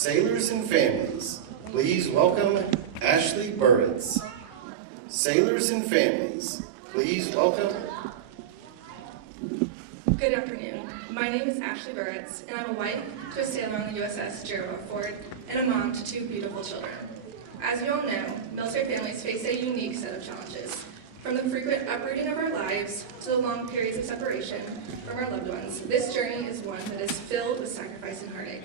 Sailors and families, please welcome Ashley Burritz. Sailors and families, please welcome. Good afternoon. My name is Ashley Burritz, and I'm a wife to a sailor on the USS Gerald Ford and a mom to two beautiful children. As you all know, military families face a unique set of challenges. From the frequent uprooting of our lives to the long periods of separation from our loved ones, this journey is one that is filled with sacrifice and heartache.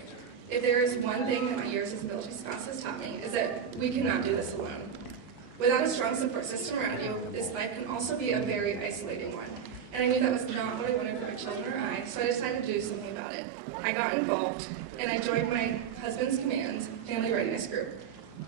If there is one thing that my years as a military spouse has taught me, is that we cannot do this alone. Without a strong support system around you, this life can also be a very isolating one. And I knew that was not what I wanted for my children or I, so I decided to do something about it. I got involved, and I joined my husband's command's family readiness group.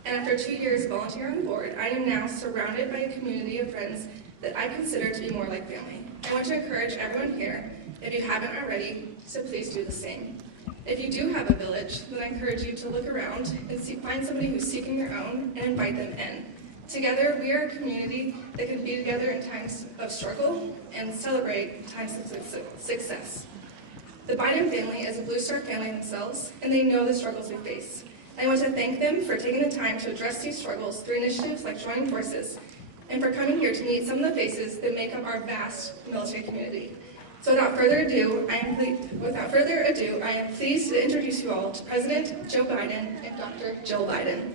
And after 2 years volunteering on board, I am now surrounded by a community of friends that I consider to be more like family. I want to encourage everyone here, if you haven't already, to please do the same. If you do have a village, then I encourage you to look around and find somebody who's seeking their own and invite them in. Together, we are a community that can be together in times of struggle and celebrate times of success. The Biden family is a Blue Star family themselves, and they know the struggles we face. I want to thank them for taking the time to address these struggles through initiatives like joining forces, and for coming here to meet some of the faces that make up our vast military community. So without further ado, I am pleased to introduce you all to President Joe Biden and Dr. Jill Biden.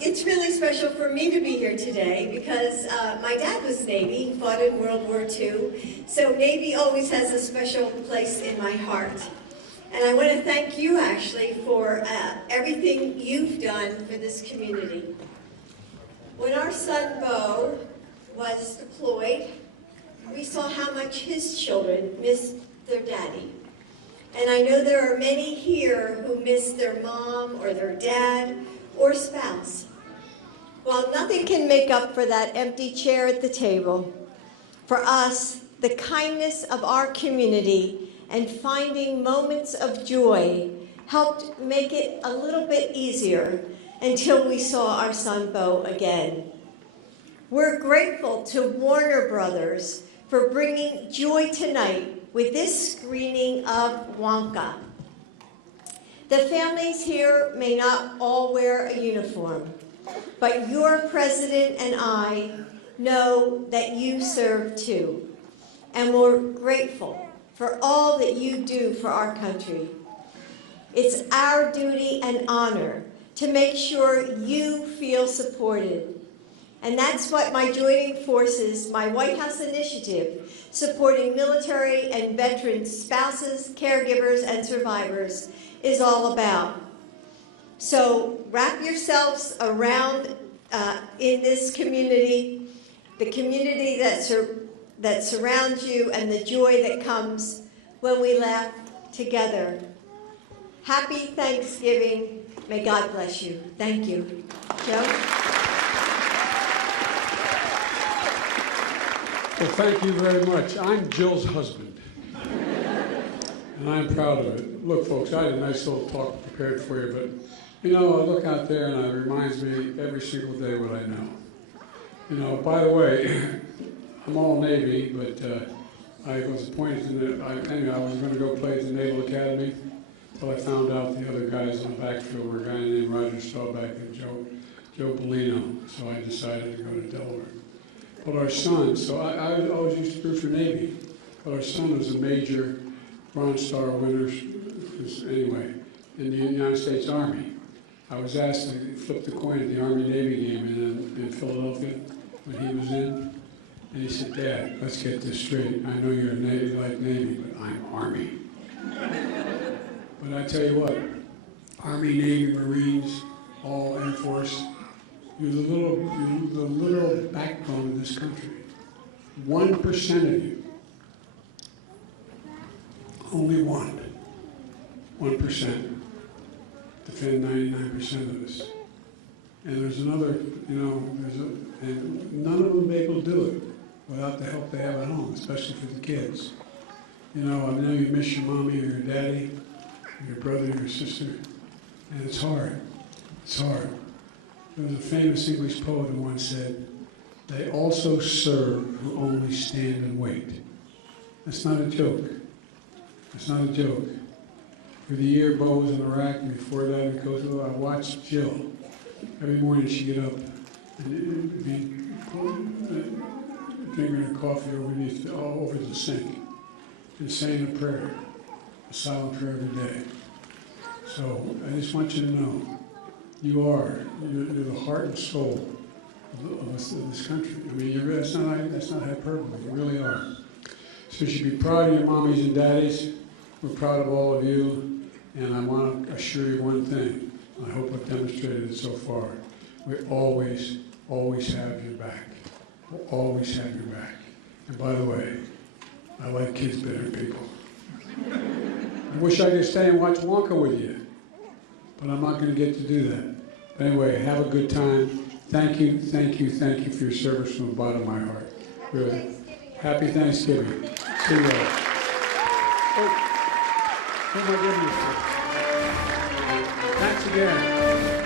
It's really special for me to be here today because my dad was Navy, fought in World War II, so Navy always has a special place in my heart. And I want to thank you, Ashley, for everything you've done for this community. When our son, Bo, was deployed, we saw how much his children missed their daddy. And I know there are many here who miss their mom or their dad or spouse. While nothing can make up for that empty chair at the table, for us, the kindness of our community and finding moments of joy helped make it a little bit easier until we saw our son Bo again. We're grateful to Warner Brothers for bringing joy tonight with this screening of Wonka. The families here may not all wear a uniform, but your president and I know that you serve too, and we're grateful for all that you do for our country. It's our duty and honor to make sure you feel supported. And that's what my Joining Forces, my White House initiative, supporting military and veteran spouses, caregivers, and survivors, is all about. So wrap yourselves around in this community, the community that surrounds you, and the joy that comes when we laugh together. Happy Thanksgiving. May God bless you. Thank you. Joe? Well, thank you very much. I'm Jill's husband, and I'm proud of it. Look, folks, I had a nice little talk prepared for you, but, you know, I look out there and it reminds me every single day what I know. You know, by the way, I'm all Navy, but I was appointed to anyway, I was going to go play at the Naval Academy until I found out the other guys on the backfield were a guy named Roger Staubach and Joe Bellino, so I decided to go to Delaware. But our son, so I always used to root for Navy, but our son was a major Bronze Star winner, anyway, in the United States Army. I was asked to flip the coin at the Army-Navy game in Philadelphia when he was in, and he said, "Dad, let's get this straight. I know you're a Navy like Navy, but I'm Army." But I tell you what, Army, Navy, Marines, all Air Force, you're the little backbone of this country. 1% of you, only 1%, defend 99% of us. And there's another, and none of them are able to do it without the help they have at home, especially for the kids. I know you miss your mommy or your daddy, or your brother or your sister, and it's hard. It's hard. There was a famous English poet who once said, "They also serve who only stand and wait." That's not a joke. That's not a joke. For the year Bo was in Iraq, and before that in Kosovo, I watched Jill. Every morning she'd get up and be drinking her coffee over the sink and saying a prayer, a silent prayer every day. So I just want you to know, you're the heart and soul of this country. I mean, that's not hyperbole. You really are. So you should be proud of your mommies and daddies. We're proud of all of you. And I want to assure you one thing. I hope I've demonstrated it so far. We always, always have your back. We'll always have your back. And by the way, I like kids better than people. I wish I could stay and watch Wonka with you, but I'm not going to get to do that. But anyway, have a good time. Thank you, thank you, thank you for your service from the bottom of my heart. Really. Happy Thanksgiving. See you all. Oh, who am I giving this to? Thanks again.